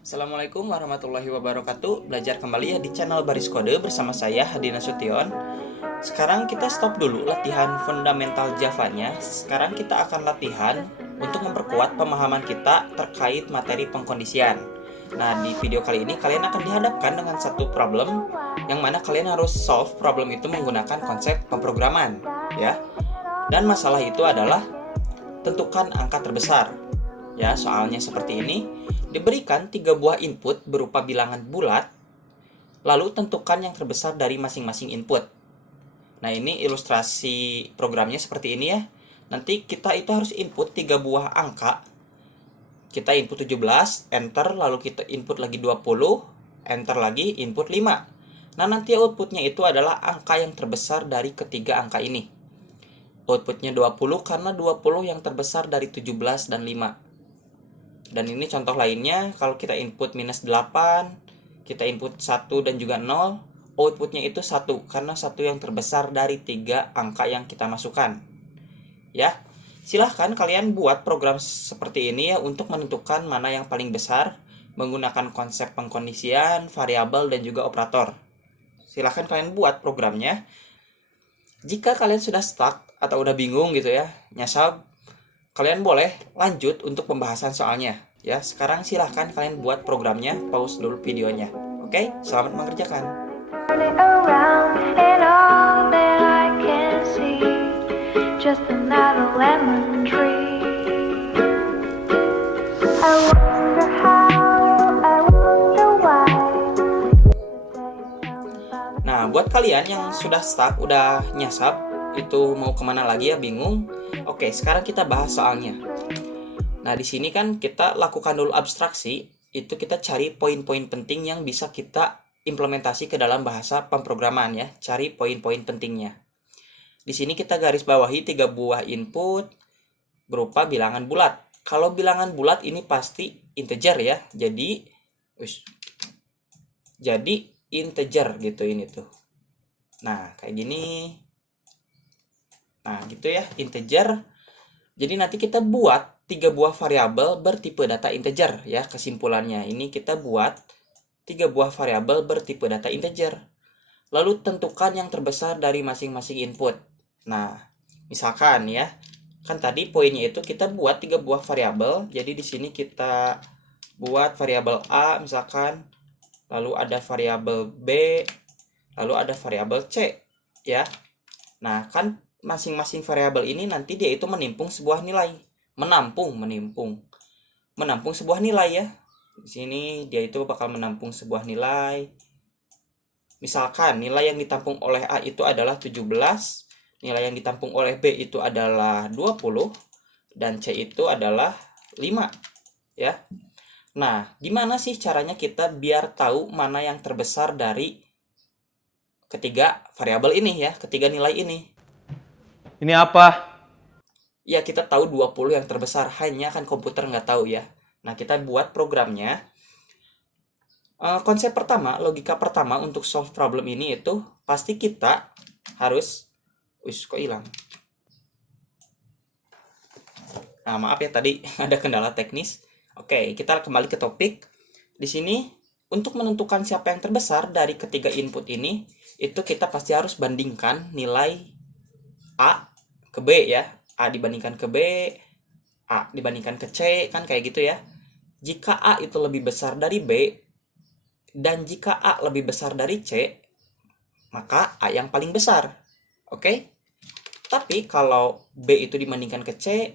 Assalamualaikum warahmatullahi wabarakatuh. Belajar kembali ya di channel Baris Kode bersama saya Hadi Nasution. Sekarang kita stop dulu latihan fundamental Java-nya. Sekarang kita akan latihan untuk memperkuat pemahaman kita terkait materi pengkondisian. Nah, di video kali ini kalian akan dihadapkan dengan satu problem yang mana kalian harus solve problem itu menggunakan konsep pemrograman, ya. Dan masalah itu adalah tentukan angka terbesar. Ya, soalnya seperti ini. Diberikan 3 buah input berupa bilangan bulat, lalu tentukan yang terbesar dari masing-masing input. Nah, ini ilustrasi programnya seperti ini ya. Nanti kita itu harus input 3 buah angka. Kita input 17, enter, lalu kita input lagi 20, enter lagi, input 5. Nah, nanti outputnya itu adalah angka yang terbesar dari ketiga angka ini. Outputnya 20 karena 20 yang terbesar dari 17 dan 5. Dan ini contoh lainnya, kalau kita input minus 8, kita input 1 dan juga 0, outputnya itu 1, karena 1 yang terbesar dari 3 angka yang kita masukkan. Ya, silahkan kalian buat program seperti ini ya untuk menentukan mana yang paling besar, menggunakan konsep pengkondisian, variabel, dan juga operator. Silahkan kalian buat programnya. Jika kalian sudah stuck atau udah bingung gitu ya, nyasar, kalian boleh lanjut untuk pembahasan soalnya. Ya, sekarang silahkan kalian buat programnya, pause dulu videonya. Oke, selamat mengerjakan. Nah, buat kalian yang sudah stuck, udah nyasap, itu mau kemana lagi ya, bingung. Oke, sekarang kita bahas soalnya. Nah, di sini kan kita lakukan dulu abstraksi, itu kita cari poin-poin penting yang bisa kita implementasi ke dalam bahasa pemrograman ya, cari poin-poin pentingnya. Di sini kita garis bawahi 3 buah input berupa bilangan bulat. Kalau bilangan bulat ini pasti integer ya, jadi integer gitu ini tuh. Nah, kayak gini. Nah, gitu ya, integer. Jadi nanti kita buat 3 buah variabel bertipe data integer ya, kesimpulannya. Ini kita buat 3 buah variabel bertipe data integer. Lalu tentukan yang terbesar dari masing-masing input. Nah, misalkan ya, kan tadi poinnya itu kita buat 3 buah variabel. Jadi di sini kita buat variabel A misalkan, lalu ada variabel B, lalu ada variabel C ya. Nah, kan masing-masing variabel ini nanti dia itu menampung sebuah nilai. Menampung sebuah nilai ya. Di sini dia itu bakal menampung sebuah nilai. Misalkan nilai yang ditampung oleh A itu adalah 17, nilai yang ditampung oleh B itu adalah 20, dan C itu adalah 5 ya. Nah, gimana sih caranya kita biar tahu mana yang terbesar dari ketiga variabel ini ya, ketiga nilai ini? Ini apa? Ya, kita tahu 20 yang terbesar, hanya kan komputer nggak tahu ya. Nah, kita buat programnya. Konsep pertama, logika pertama untuk solve problem ini itu pasti kita harus kok hilang. Nah, maaf ya tadi ada kendala teknis. Oke, kita kembali ke topik. Di sini untuk menentukan siapa yang terbesar dari ketiga input ini, itu kita pasti harus bandingkan nilai A ke B ya. A dibandingkan ke B, A dibandingkan ke C, kan kayak gitu ya. Jika A itu lebih besar dari B, dan jika A lebih besar dari C, maka A yang paling besar. Oke? Tapi kalau B itu dibandingkan ke C,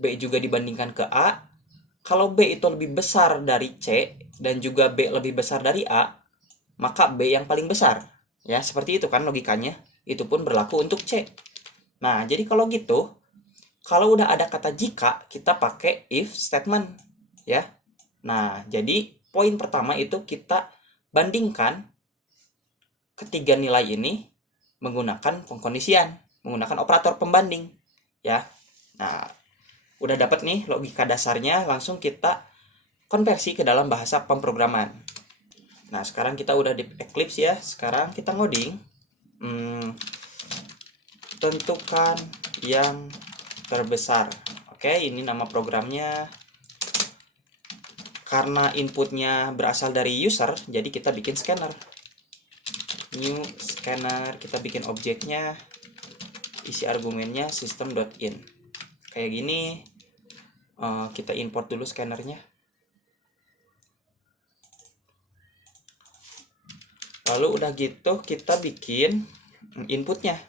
B juga dibandingkan ke A, kalau B itu lebih besar dari C dan juga B lebih besar dari A, maka B yang paling besar. Ya, seperti itu kan logikanya. Itu pun berlaku untuk C. Nah, jadi kalau gitu, kalau udah ada kata jika, kita pakai if statement ya. Nah, jadi poin pertama itu kita bandingkan ketiga nilai ini menggunakan pengkondisian, menggunakan operator pembanding ya. Nah, udah dapat nih logika dasarnya, langsung kita konversi ke dalam bahasa pemrograman. Nah, sekarang kita udah di Eclipse ya. Sekarang kita ngoding. Tentukan yang terbesar. Oke, ini nama programnya. karena inputnya berasal dari user, jadi kita bikin scanner. New scanner, kita bikin objeknya, isi argumennya system.in. Kayak gini, kita import dulu scannernya. Lalu udah gitu kita bikin inputnya.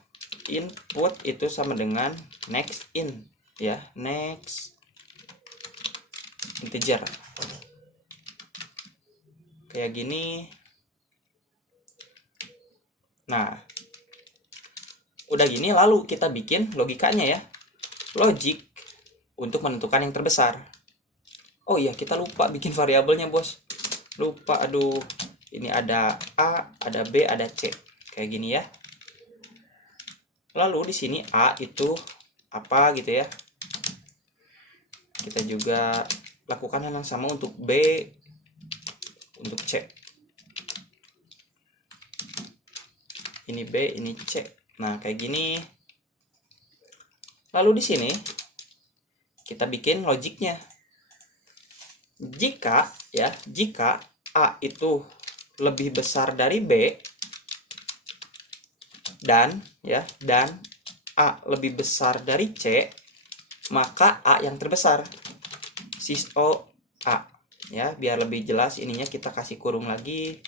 Input itu sama dengan next in, ya, next integer. Kayak gini. Nah, udah gini lalu kita bikin logikanya ya. Logic untuk menentukan yang terbesar. Oh iya, kita lupa bikin variabelnya, Bos. Lupa, aduh. Ini ada A, ada B, ada C. Kayak gini ya. Lalu di sini A itu apa gitu ya. Kita juga lakukan hal yang sama untuk B, untuk C. Ini B, ini C. Nah, kayak gini. Lalu di sini kita bikin logiknya. Jika A itu lebih besar dari B dan A lebih besar dari C, maka A yang terbesar. Sys-O A. Ya, biar lebih jelas ininya kita kasih kurung lagi.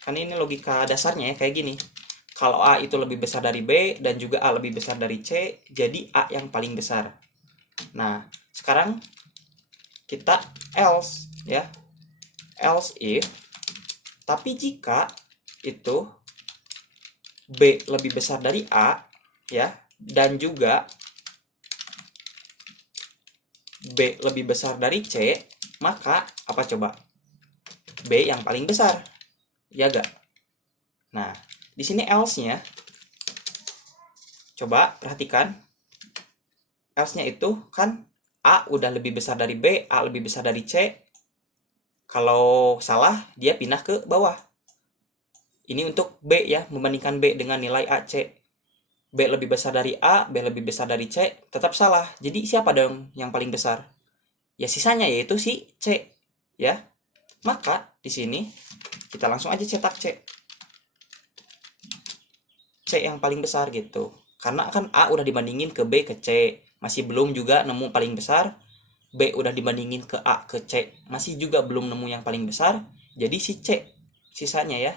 Kan ini logika dasarnya ya, kayak gini. Kalau A itu lebih besar dari B dan juga A lebih besar dari C, jadi A yang paling besar. Nah, sekarang kita else ya. Else if, tapi jika itu B lebih besar dari A ya, dan juga B lebih besar dari C, maka apa coba? B yang paling besar. Ya gak? Nah, di sini else-nya, coba perhatikan, else-nya itu kan A udah lebih besar dari B, A lebih besar dari C. Kalau salah, dia pindah ke bawah. Ini untuk B ya, membandingkan B dengan nilai A, C. B lebih besar dari A, B lebih besar dari C, tetap salah. Jadi siapa dong yang paling besar? Ya sisanya yaitu si C, ya. Maka di sini kita langsung aja cetak C. C yang paling besar gitu. Karena kan A udah dibandingin ke B ke C, masih belum juga nemu paling besar. B udah dibandingin ke A ke C, masih juga belum nemu yang paling besar. Jadi si C sisanya ya.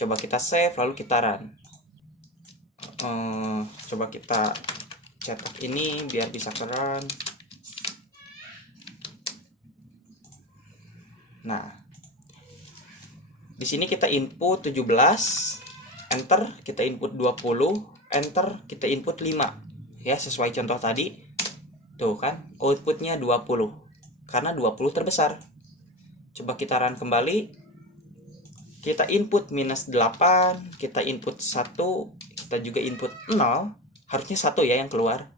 Coba kita save lalu kita run. Coba kita cetak ini biar bisa keren. Nah, di sini kita input 17, enter, kita input 20, enter, kita input 5. Ya, sesuai contoh tadi. Tuh kan, outputnya 20. Karena 20 terbesar. Coba kita run kembali. Kita input minus 8, kita input 1, kita juga input 0. Harusnya 1 ya yang keluar.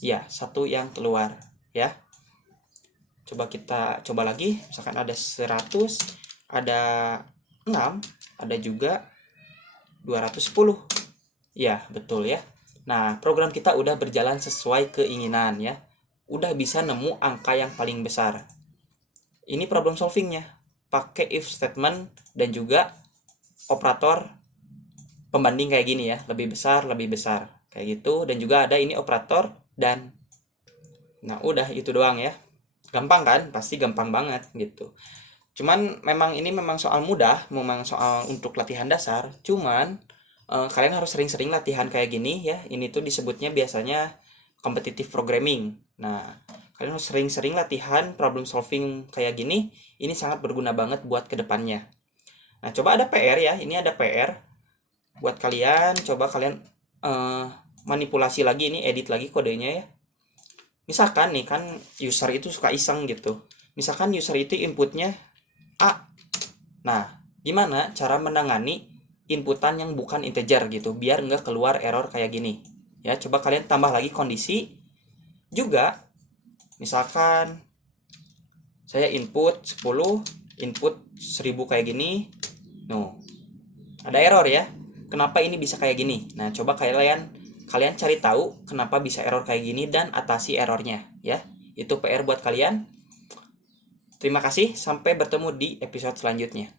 Ya, 1 yang keluar. Ya. Coba kita coba lagi, misalkan ada 100, ada 6, ada juga 210. Ya, betul ya. Nah, program kita udah berjalan sesuai keinginan ya. Udah bisa nemu angka yang paling besar. Ini problem solvingnya. Pakai if statement dan juga operator pembanding kayak gini ya. Lebih besar, kayak gitu. Dan juga ada ini operator dan. Nah, udah itu doang ya. Gampang kan? Pasti gampang banget gitu. Cuman memang ini memang soal mudah, memang soal untuk latihan dasar. Cuman kalian harus sering-sering latihan kayak gini ya. Ini tuh disebutnya biasanya competitive programming. Nah, kalian harus sering-sering latihan problem solving kayak gini. Ini sangat berguna banget buat kedepannya. Nah, coba ada PR ya. Ini ada PR buat kalian. Coba kalian manipulasi lagi, ini edit lagi kodenya ya. Misalkan nih kan user itu suka iseng gitu. Misalkan user itu inputnya A. Nah, gimana cara menangani inputan yang bukan integer gitu biar nggak keluar error kayak gini. Ya, coba kalian tambah lagi kondisi. Juga misalkan saya input 10, input 1000 kayak gini. No. Ada error ya. Kenapa ini bisa kayak gini? Nah, coba kalian cari tahu kenapa bisa error kayak gini dan atasi errornya ya. itu PR buat kalian. Terima kasih, sampai bertemu di episode selanjutnya.